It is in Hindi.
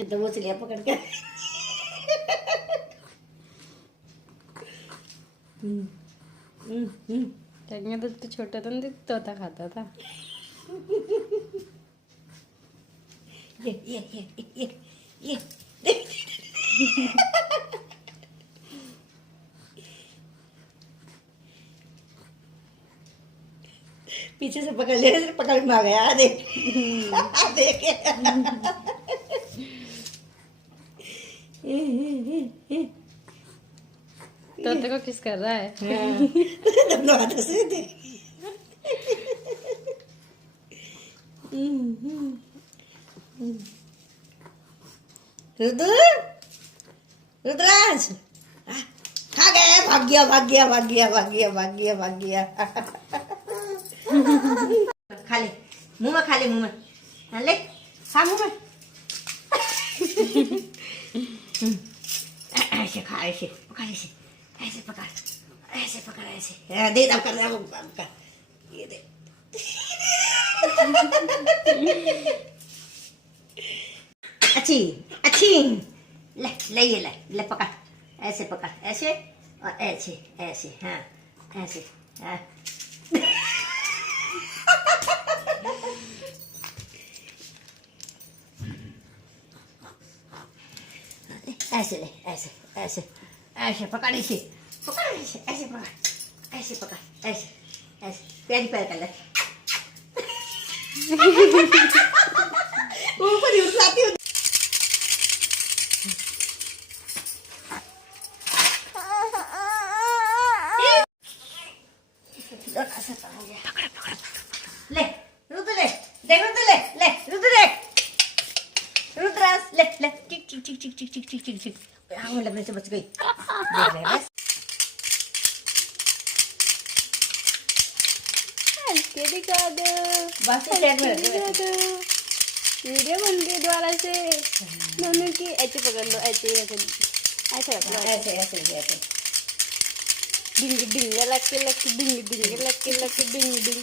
तो वो चलिए पकड़ के। तो छोटा था ना, तोता खाता था। ये पीछे से पकड़ लिया, सिर्फ पकड़ में आ गया। देख देख तोते को किस कर रहा है। दोनों हाथों से देख। रुद्र, रुद्रांश खा गया। भाग गया भाग गया भाग गया भाग गया भाग गया भाग गया। खा ले, मुंह में खा ले, मुंह में। हाँ, ले खा मुंह में। ऐसे खा, ऐसे पकड़, ऐसे ऐसे पकड़, ऐसे पकड़, ऐसे दे दम कर दे। ये दे। अच्छी अच्छी। ले ले, ये ले ले, पकड़, ऐसे पकड़, ऐसे और ऐसे ऐसे। हाँ ऐसे। हाँ ऐसे ले, ऐसे ऐसे ऐसे पकड़, ऐसे पकड़, ऐसे ऐसे पकड़, ऐसे पकड़, ऐसे ऐसे पैर पैर कर ले। ऊपर ही उठाती हूँ। पकड़ पकड़ ले, रुद्र ले, देख रुद्र ले, ले रुद्र देख, रुद्रांश ले ले, चिक चिक चिक चिक चिक चिक चिक चिक चिक। आग लगने से बच गई। देख ले बस। के दिखा दो, बस साइड में दिखा दो। वीडियो बन गई दोबारा से। दोनों की ऐसे पकड़ लो, ऐसे ऐसे ऐसे रख लो, ऐसे ऐसे ऐसे। डिंग डिंग लक लक डिंग डिंग लक लक डिंग डिंग।